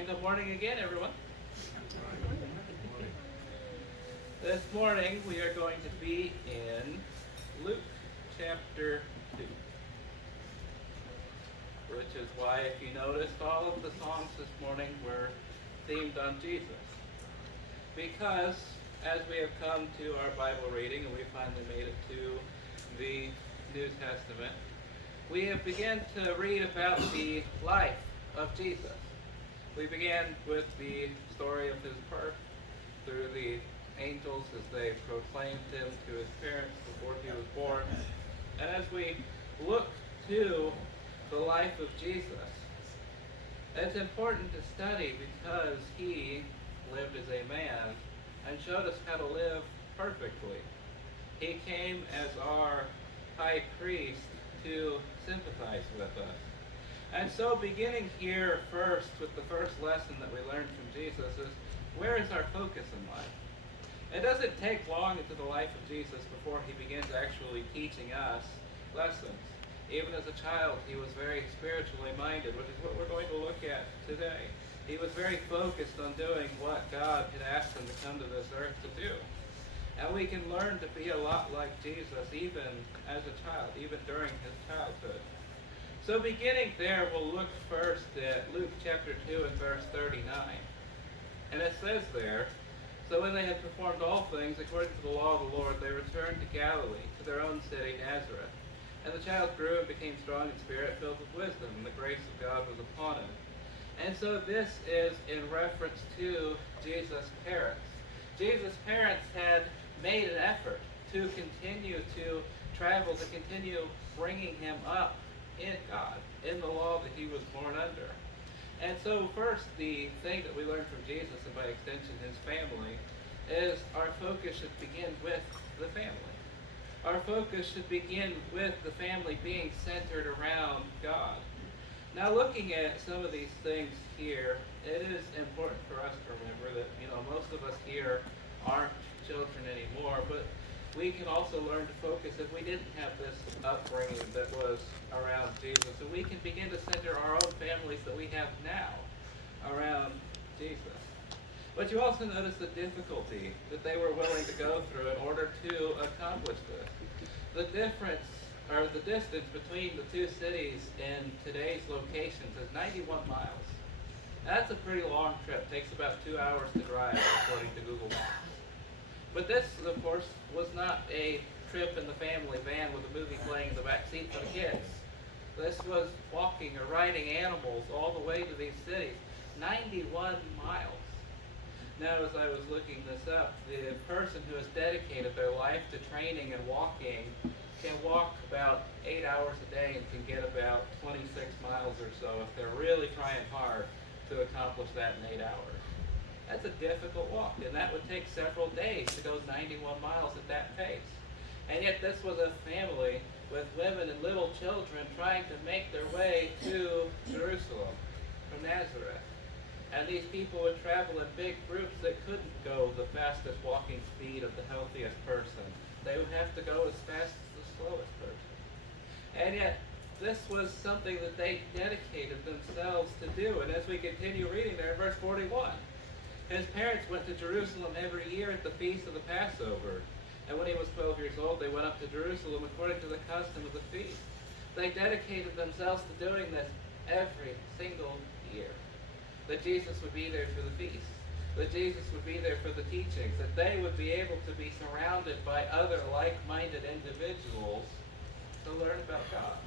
And good morning again, everyone. This morning we are going to be in Luke chapter 2. Which is why, if you noticed, all of the songs this morning were themed on Jesus. Because as we have come to our Bible reading, and we finally made it to the New Testament, we have begun to read about the life of Jesus. We began with the story of his birth through the angels as they proclaimed him to his parents before he was born. And as we look to the life of Jesus, it's important to study because he lived as a man and showed us how to live perfectly. He came as our high priest to sympathize with us. And so beginning here first with the first lesson that we learned from Jesus is, where is our focus in life? It doesn't take long into the life of Jesus before he begins actually teaching us lessons. Even as a child, he was very spiritually minded, which is what we're going to look at today. He was very focused on doing what God had asked him to come to this earth to do. And we can learn to be a lot like Jesus even as a child, even during his childhood. So beginning there, we'll look first at Luke chapter 2 and verse 39. And it says there, "So when they had performed all things according to the law of the Lord, they returned to Galilee, to their own city, Nazareth. And the child grew and became strong in spirit, filled with wisdom, and the grace of God was upon him." And so this is in reference to Jesus' parents. Jesus' parents had made an effort to continue to travel, to continue bringing him up in God, in the law that he was born under. And so first, the thing that we learn from Jesus, and by extension his family, is our focus should begin with the family. Our focus should begin with the family being centered around God. Now looking at some of these things here, it is important for us to remember that, most of us here aren't children anymore, but we can also learn to focus if we didn't have this upbringing that was around Jesus. And we can begin to center our own families that we have now around Jesus. But you also notice the difficulty that they were willing to go through in order to accomplish this. The difference, or the distance between the two cities in today's locations is 91 miles. That's a pretty long trip. It takes about 2 hours to drive, according to Google Maps. But this, of course, was not a trip in the family van with a movie playing in the back seat for the kids. This was walking or riding animals all the way to these cities. 91 miles. Now, as I was looking this up, the person who has dedicated their life to training and walking can walk about 8 hours a day and can get about 26 miles or so if they're really trying hard to accomplish that in 8 hours. That's a difficult walk, and that would take several days to go 91 miles at that pace. And yet this was a family with women and little children trying to make their way to Jerusalem from Nazareth. And these people would travel in big groups that couldn't go the fastest walking speed of the healthiest person. They would have to go as fast as the slowest person. And yet this was something that they dedicated themselves to do. And as we continue reading there in verse 41, his parents went to Jerusalem every year at the feast of the Passover. And when he was 12 years old, they went up to Jerusalem according to the custom of the feast. They dedicated themselves to doing this every single year. That Jesus would be there for the feast. That Jesus would be there for the teachings. That they would be able to be surrounded by other like-minded individuals to learn about God.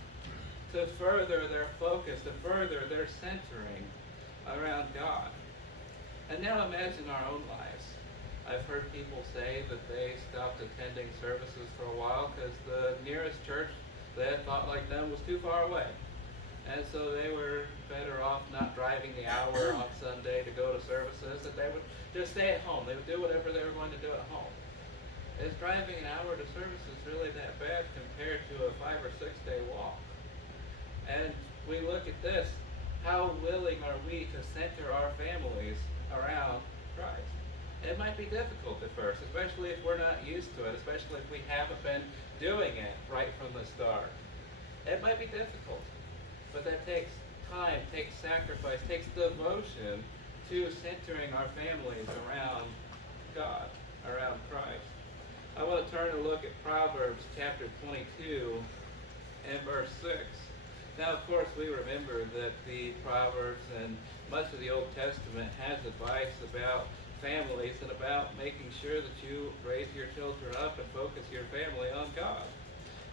To further their focus, to further their centering around God. And now imagine our own lives. I've heard people say that they stopped attending services for a while because the nearest church they had thought like them was too far away. And so they were better off not driving the hour on Sunday to go to services, that they would just stay at home. They would do whatever they were going to do at home. Is driving an hour to services really that bad compared to a 5 or 6 day walk? And we look at this, how willing are we to center our families around Christ? It might be difficult at first, especially if we're not used to it, especially if we haven't been doing it right from the start. It might be difficult, but that takes time, takes sacrifice, takes devotion to centering our families around God, around Christ. I want to turn and look at Proverbs chapter 22 and verse 6. Now, of course, we remember that the Proverbs and much of the Old Testament has advice about families and about making sure that you raise your children up and focus your family on God.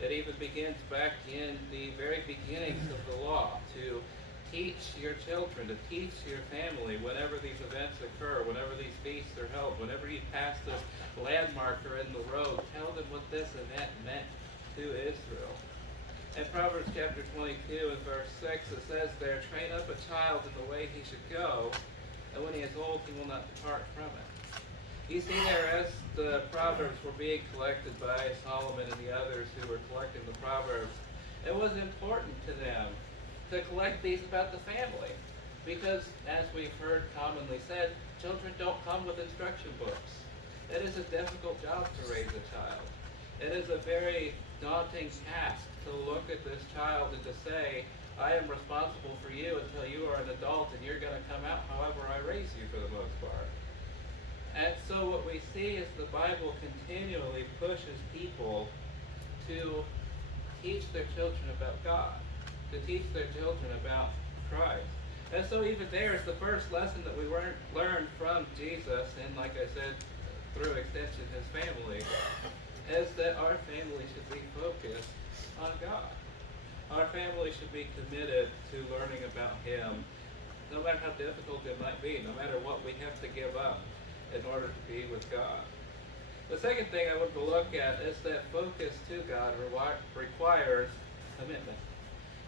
It even begins back in the very beginnings of the law to teach your children, to teach your family whenever these events occur, whenever these feasts are held, whenever you pass this landmarker in the road, tell them what this event meant to Israel. In Proverbs chapter 22 and verse 6, it says there, train up a child in the way he should go, and when he is old, he will not depart from it. You see there, as the Proverbs were being collected by Solomon and the others who were collecting the Proverbs, it was important to them to collect these about the family. Because, as we've heard commonly said, children don't come with instruction books. It is a difficult job to raise a child. It is a very daunting task to look at this child and to say, I am responsible for you until you are an adult and you're going to come out however I raise you for the most part. And so what we see is the Bible continually pushes people to teach their children about God, to teach their children about Christ. And so even there is the first lesson that we learned from Jesus, and like I said, through extension, his family, is that our family should be focused on God. Our family should be committed to learning about him, no matter how difficult it might be, no matter what we have to give up in order to be with God. The second thing I want to look at is that focus to God requires commitment.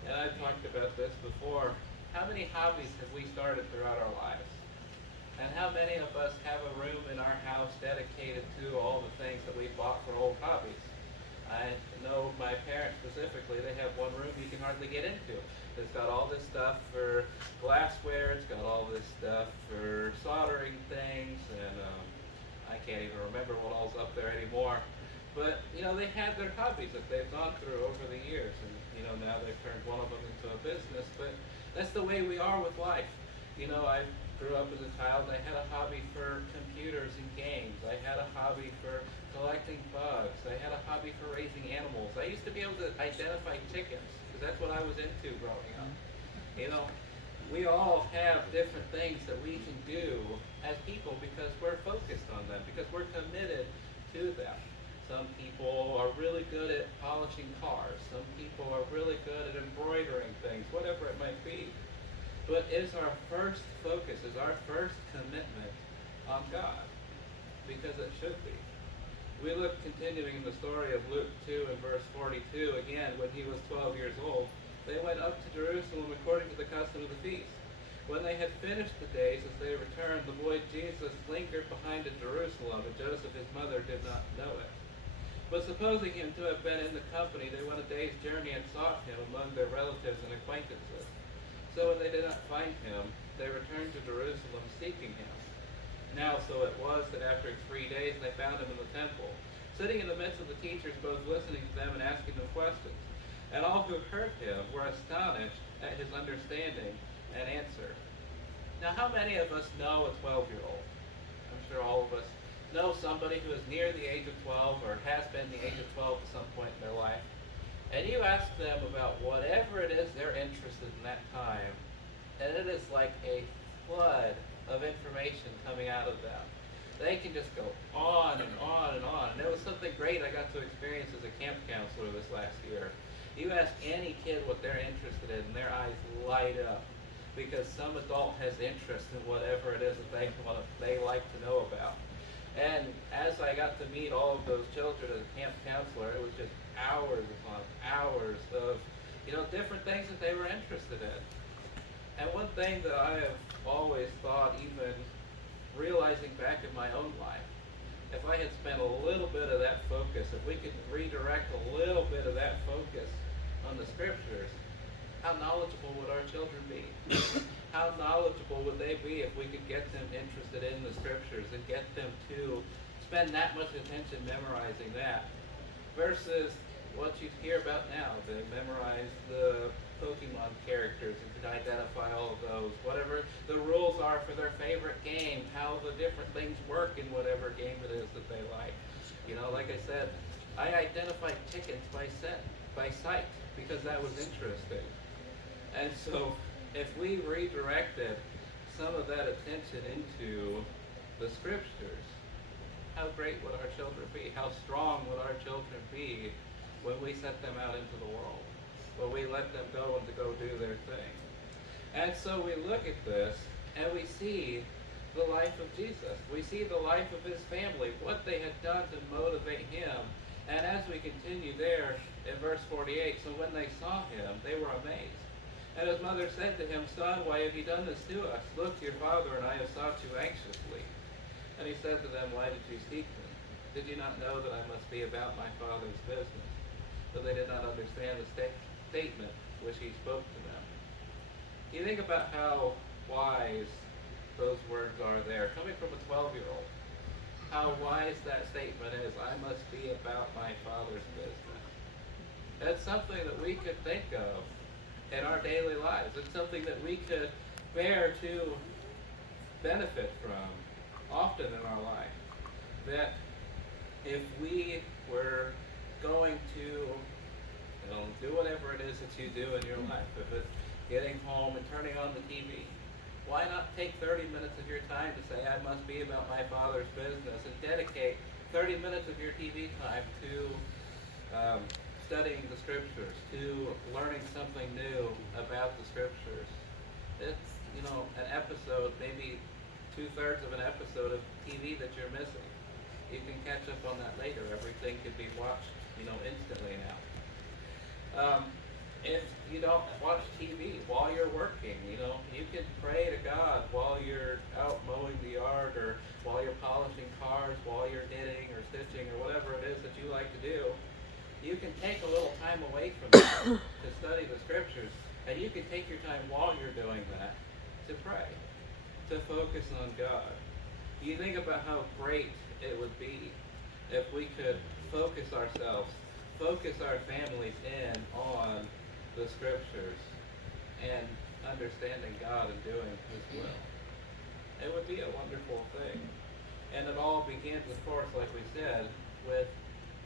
And I've talked about this before. How many hobbies have we started throughout our lives? And how many of us have a room in our house dedicated to all the things that we bought for old hobbies? I know my parents specifically, they have one room you can hardly get into. It's got all this stuff for glassware, it's got all this stuff for soldering things, and I can't even remember what all's up there anymore. But, they had their hobbies that they've gone through over the years, and, now they've turned one of them into a business, but that's the way we are with life. I grew up as a child, I had a hobby for computers and games. I had a hobby for collecting bugs. I had a hobby for raising animals. I used to be able to identify chickens, because that's what I was into growing up. We all have different things that we can do as people because we're focused on them, because we're committed to them. Some people are really good at polishing cars. Some people are really good at embroidering things, whatever it might be. But is our first focus, is our first commitment on God? Because it should be. We look continuing in the story of Luke 2 and verse 42, again, when he was 12 years old, they went up to Jerusalem according to the custom of the feast. When they had finished the days, as they returned, the boy Jesus lingered behind in Jerusalem, and Joseph his mother did not know it. But supposing him to have been in the company, they went a day's journey and sought him among their relatives and acquaintances. So when they did not find him, they returned to Jerusalem seeking him. Now so it was that after 3 days they found him in the temple, sitting in the midst of the teachers, both listening to them and asking them questions. And all who heard him were astonished at his understanding and answer. Now how many of us know a 12-year-old? I'm sure all of us know somebody who is near the age of 12 or has been the age of 12 at some point in their life. And you ask them about whatever it is they're interested in that time, and it is like a flood of information coming out of them. They can just go on and on and on. And it was something great I got to experience as a camp counselor this last year. You ask any kid what they're interested in, and their eyes light up because some adult has interest in whatever it is that they like to know about. And as I got to meet all of those children as a camp counselor, it was just hours upon hours of, different things that they were interested in. And one thing that I have always thought, even realizing back in my own life, if I had spent a little bit of that focus, if we could redirect a little bit of that focus on the scriptures, how knowledgeable would our children be? How knowledgeable would they be if we could get them interested in the scriptures and get them to spend that much attention memorizing that versus what you hear about now. They memorize the Pokemon characters and can identify all of those. Whatever the rules are for their favorite game, how the different things work in whatever game it is that they like. Like I said, I identified chickens by sight because that was interesting. And so if we redirected some of that attention into the scriptures, how great would our children be? How strong would our children be when we set them out into the world? When we let them go and to go do their thing? And so we look at this and we see the life of Jesus. We see the life of his family, what they had done to motivate him. And as we continue there in verse 48, so when they saw him, they were amazed. And his mother said to him, Son, why have you done this to us? Look, your father and I have sought you anxiously. And he said to them, Why did you seek me? Did you not know that I must be about my father's business? But they did not understand the statement which he spoke to them. You think about how wise those words are there, coming from a 12-year-old. How wise that statement is, I must be about my father's business. That's something that we could think of in our daily lives. It's something that we could bear to benefit from often in our life. That if we were going to do whatever it is that you do in your life, if it's getting home and turning on the TV, why not take 30 minutes of your time to say, I must be about my father's business, and dedicate 30 minutes of your TV time to studying the scriptures, to learning something new about the scriptures. It's, an episode, maybe 2/3 of an episode of TV that you're missing. You can catch up on that later. Everything can be watched, instantly now. If you don't watch TV while you're working, you can pray to God while you're out mowing the yard, or while you're polishing cars, while you're knitting or stitching or whatever it is that you like to do. You can take a little time away from that to study the scriptures, and you can take your time while you're doing that to pray, to focus on God. You think about how great it would be if we could focus ourselves, focus our families in on the scriptures and understanding God and doing his will. It would be a wonderful thing. And it all begins, of course, like we said, with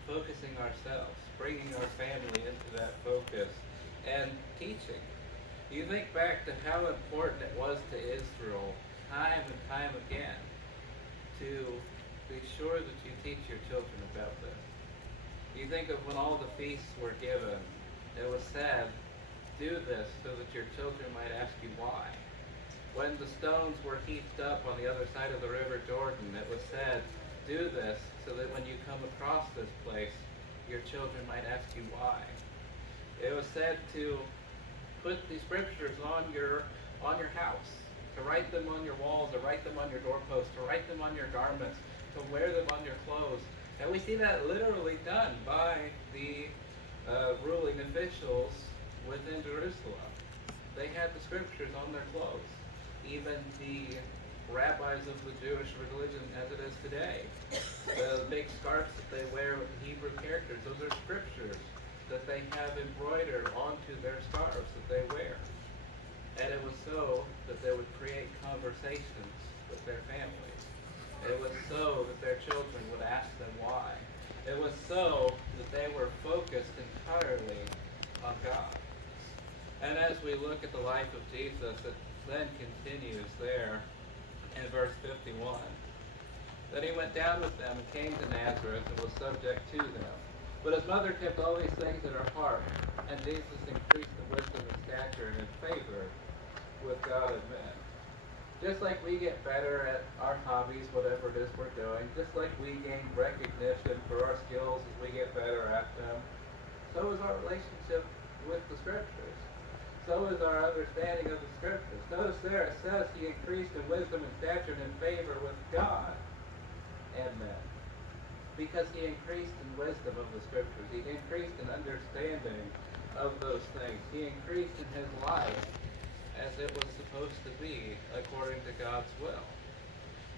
focusing ourselves, bringing our family into that focus, and teaching. You think back to how important it was to Israel time and time again to be sure that you teach your children about this. You think of when all the feasts were given, it was said, do this so that your children might ask you why. When the stones were heaped up on the other side of the river Jordan, it was said, do this so that when you come across this place, your children might ask you why. It was said to put the scriptures on your house, to write them on your walls, to write them on your doorposts, to write them on your garments, to wear them on your clothes. And we see that literally done by the ruling officials within Jerusalem. They had the scriptures on their clothes. Even the rabbis of the Jewish religion as it is today, the big scarves that they wear with the Hebrew characters, those are scriptures that they have embroidered onto their scarves that they wear. And it was so that they would create conversations with their families. It was so that their children would ask them why. It was so that they were focused entirely on God. And as we look at the life of Jesus, it then continues there in verse 51. Then he went down with them and came to Nazareth and was subject to them. But his mother kept all these things in her heart, and Jesus increased in wisdom and stature and in favor with God and men. Just like we get better at our hobbies, whatever it is we're doing, just like we gain recognition for our skills as we get better at them, so is our relationship with the scriptures. So is our understanding of the scriptures. Notice there it says he increased in wisdom and stature and in favor with God and men. Because he increased in wisdom of the scriptures. He increased in understanding of those things. He increased in his life as it was supposed to be according to God's will.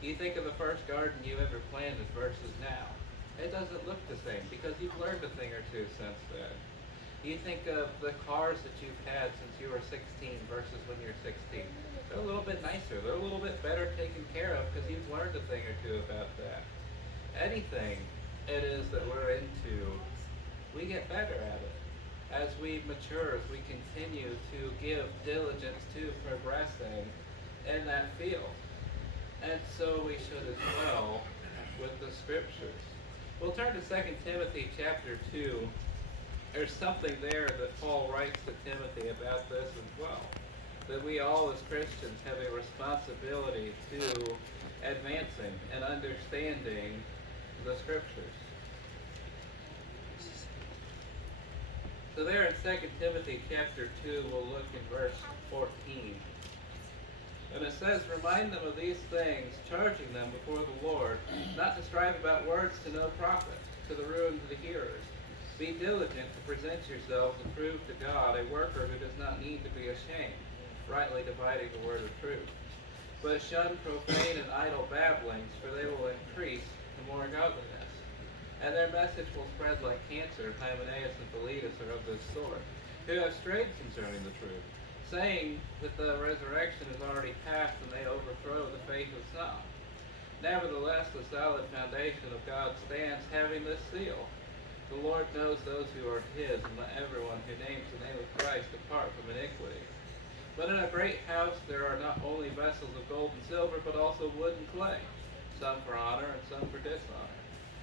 You think of the first garden you ever planted versus now. It doesn't look the same because you've learned a thing or two since then. You think of the cars that you've had since you were 16 versus when you're 16. They're a little bit nicer. They're a little bit better taken care of because you've learned a thing or two about that. Anything it is that we're into, we get better at it. As we mature, as we continue to give diligence to progressing in that field. And so we should as well with the scriptures. We'll turn to 2 Timothy chapter 2. There's something there that Paul writes to Timothy about this as well. That we all as Christians have a responsibility to advancing and understanding the scriptures. So there in 2 Timothy chapter 2, we'll look in verse 14. And it says, "Remind them of these things, charging them before the Lord, not to strive about words to no profit, to the ruin of the hearers. Be diligent to present yourselves approved to God, a worker who does not need to be ashamed, rightly dividing the word of truth. But shun profane and idle babblings, for they will increase to more godliness. And their message will spread like cancer. Hymenaeus and Philetus are of this sort, who have strayed concerning the truth, saying that the resurrection is already past, and they overthrow the faith of some. Nevertheless, the solid foundation of God stands, having this seal. The Lord knows those who are his, and let everyone who names the name of Christ depart from iniquity. But in a great house there are not only vessels of gold and silver, but also wood and clay, some for honor and some for dishonor.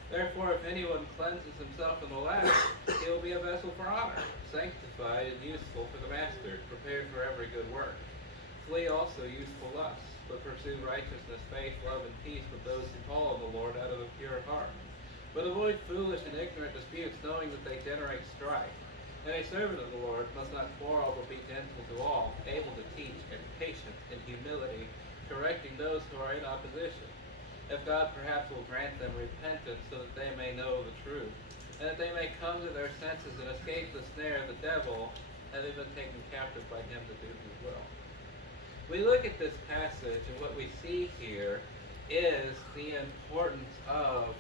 Therefore, if anyone cleanses himself in the latter, he will be a vessel for honor, sanctified and useful for the master, prepared for every good work. Flee also youthful lusts, but pursue righteousness, faith, love, and peace with those who call on the Lord out of a pure heart. But avoid foolish and ignorant disputes, knowing that they generate strife. And a servant of the Lord must not quarrel, but be gentle to all, able to teach, and patient in humility, correcting those who are in opposition. If God perhaps will grant them repentance, so that they may know the truth, and that they may come to their senses and escape the snare of the devil, having been taken captive by him to do his will." We look at this passage, and what we see here is the importance of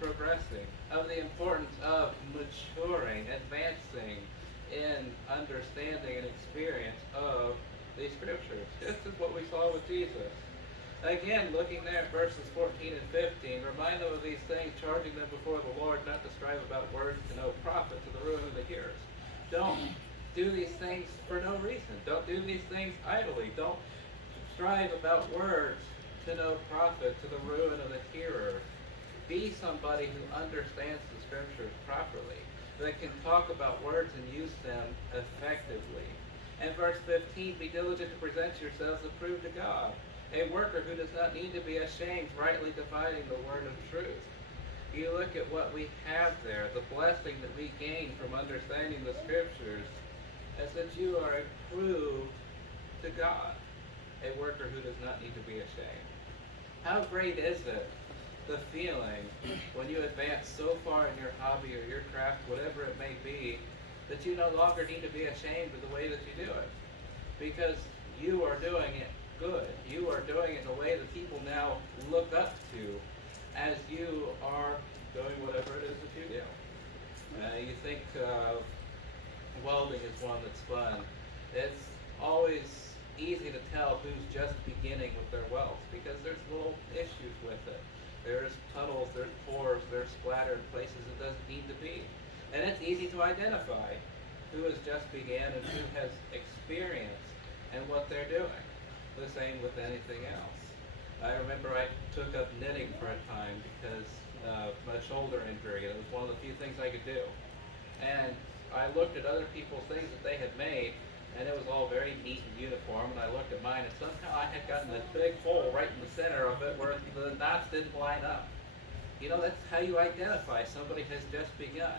progressing, of the importance of maturing, advancing in understanding and experience of the scriptures. This is what we saw with Jesus. Again, looking there at verses 14 and 15, "Remind them of these things, charging them before the Lord not to strive about words to no profit, to the ruin of the hearers." Don't do these things for no reason. Don't do these things idly. Don't strive about words to no profit, to the ruin of the hearer. Be somebody who understands the scriptures properly, that can talk about words and use them effectively. And verse 15, "Be diligent to present yourselves approved to God, a worker who does not need to be ashamed, rightly dividing the word of truth." You look at what we have there, the blessing that we gain from understanding the scriptures, is that you are approved to God, a worker who does not need to be ashamed. How great is it, the feeling, when you advance so far in your hobby or your craft, whatever it may be, that you no longer need to be ashamed of the way that you do it. Because you are doing it good. You are doing it in a way that people now look up to as you are doing whatever it is that you do. You think welding is one that's fun. It's always easy to tell who's just beginning with their welds because there's little issues with it. There's puddles, there's pores, there's splatter in places it doesn't need to be. And it's easy to identify who has just began and who has experience in what they're doing. The same with anything else. I remember I took up knitting for a time because of my shoulder injury. It was one of the few things I could do. And I looked at other people's things that they had made, and it was all very neat and uniform, and I looked at mine, and somehow I had gotten a big hole right in the center of it where the knots didn't line up. You know, that's how you identify somebody has just begun.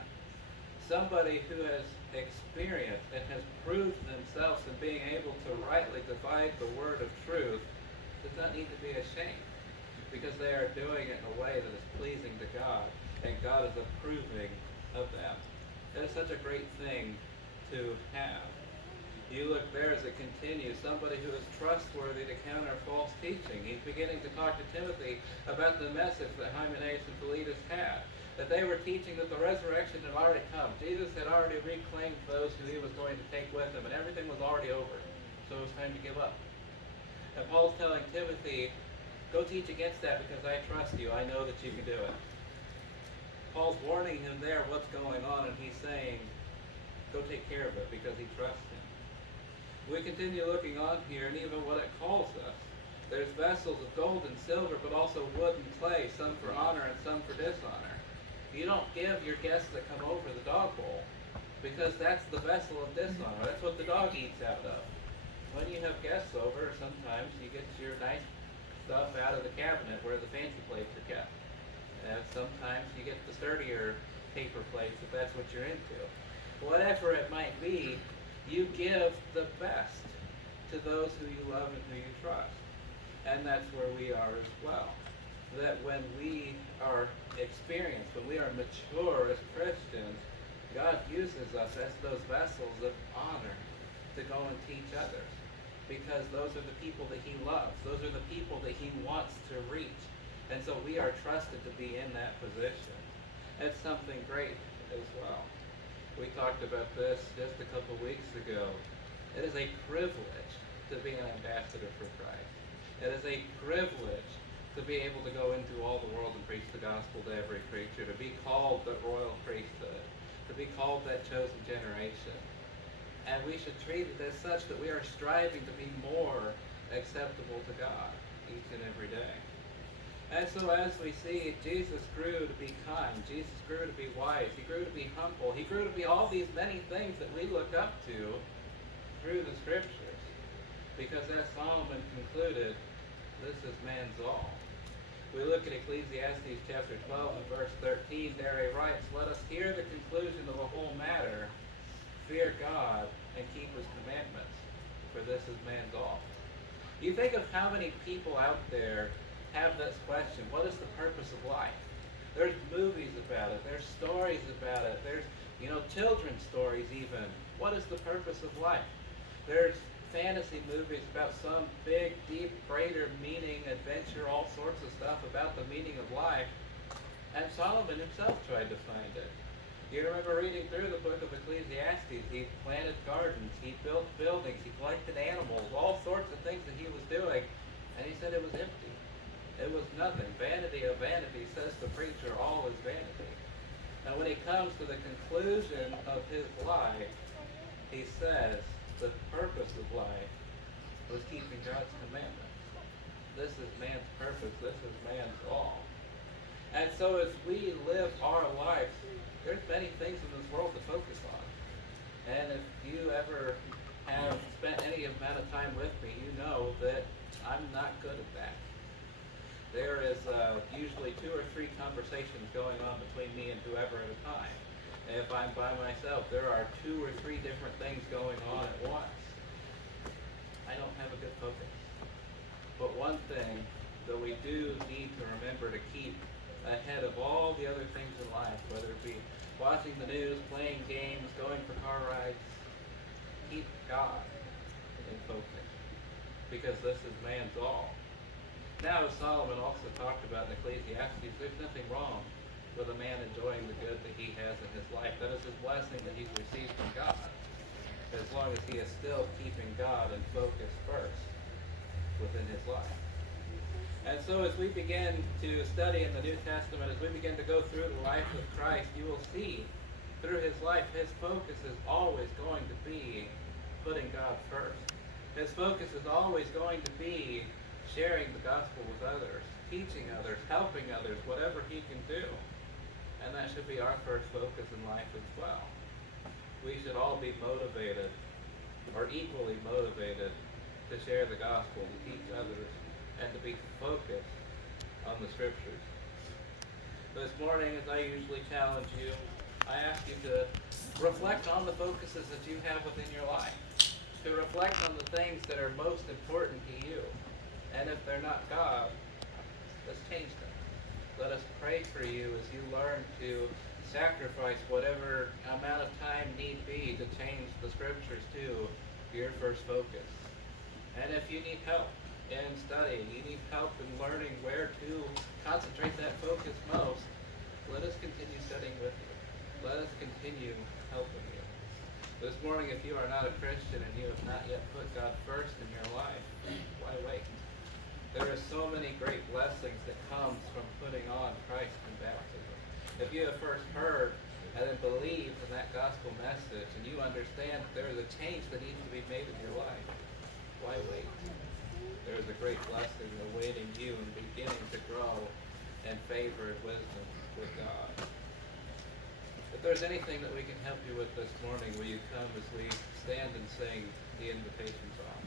Somebody who has experienced and has proved themselves in being able to rightly divide the word of truth does not need to be ashamed, because they are doing it in a way that is pleasing to God, and God is approving of them. It is such a great thing to have. You look there as it continues, somebody who is trustworthy to counter false teaching. He's beginning to talk to Timothy about the message that Hymenaeus and Philetus had. That they were teaching that the resurrection had already come. Jesus had already reclaimed those who he was going to take with him, and everything was already over. So it was time to give up. And Paul's telling Timothy, go teach against that because I trust you. I know that you can do it. Paul's warning him there what's going on, and he's saying, go take care of it because he trusts him. We continue looking on here, and even what it calls us. There's vessels of gold and silver, but also wood and clay, some for honor and some for dishonor. You don't give your guests that come over the dog bowl, because that's the vessel of dishonor. That's what the dog eats out of. When you have guests over, sometimes you get your nice stuff out of the cabinet where the fancy plates are kept. And sometimes you get the sturdier paper plates if that's what you're into. Whatever it might be, you give the best to those who you love and who you trust. And that's where we are as well. That when we are experienced, when we are mature as Christians, God uses us as those vessels of honor to go and teach others. Because those are the people that he loves. Those are the people that he wants to reach. And so we are trusted to be in that position. It's something great as well. We talked about this just a couple weeks ago. It is a privilege to be an ambassador for Christ. It is a privilege to be able to go into all the world and preach the gospel to every creature, to be called the royal priesthood, to be called that chosen generation. And we should treat it as such that we are striving to be more acceptable to God each and every day. And so as we see, Jesus grew to be kind. Jesus grew to be wise. He grew to be humble. He grew to be all these many things that we look up to through the Scriptures. Because as Solomon concluded, this is man's all. We look at Ecclesiastes chapter 12 and verse 13. There he writes, let us hear the conclusion of the whole matter. Fear God and keep his commandments, for this is man's all. You think of how many people out there have this question, what is the purpose of life? There's movies about it, there's stories about it, there's, children's stories even. What is the purpose of life? There's fantasy movies about some big, deep, greater meaning, adventure, all sorts of stuff about the meaning of life. And Solomon himself tried to find it. You remember reading through the book of Ecclesiastes. He planted gardens, he built buildings, he collected animals, all sorts of things that he was doing. And he said it was empty. It was nothing. Vanity of vanity, says the preacher, all is vanity. Now when he comes to the conclusion of his life, he says the purpose of life was keeping God's commandments. This is man's purpose. This is man's all. And so as we live our lives, there's many things in this world to focus on. And if you ever have spent any amount of time with me, you know that I'm not good at that. There is usually 2 or 3 conversations going on between me and whoever at a time. And if I'm by myself, there are 2 or 3 different things going on at once. I don't have a good focus. But one thing that we do need to remember to keep ahead of all the other things in life, whether it be watching the news, playing games, going for car rides, keep God in focus, because this is man's all. Now, as Solomon also talked about in Ecclesiastes, there's nothing wrong with a man enjoying the good that he has in his life. That is his blessing that he's received from God, as long as he is still keeping God in focus first within his life. And so as we begin to study in the New Testament, as we begin to go through the life of Christ, you will see through his life, his focus is always going to be putting God first. His focus is always going to be sharing the gospel with others, teaching others, helping others, whatever he can do. And that should be our first focus in life as well. We should all be motivated, or equally motivated, to share the gospel, to teach others, and to be focused on the Scriptures. This morning, as I usually challenge you, I ask you to reflect on the focuses that you have within your life, to reflect on the things that are most important to you. And if they're not God, let's change them. Let us pray for you as you learn to sacrifice whatever amount of time need be to change the Scriptures to your first focus. And if you need help in studying, you need help in learning where to concentrate that focus most, let us continue studying with you. Let us continue helping you. This morning, if you are not a Christian and you have not yet put God first in your life, why wait? There are so many great blessings that comes from putting on Christ in baptism. If you have first heard and then believed in that gospel message and you understand that there is a change that needs to be made in your life, why wait? There is a great blessing awaiting you and beginning to grow in favor and wisdom with God. If there's anything that we can help you with this morning, will you come as we stand and sing the invitation song?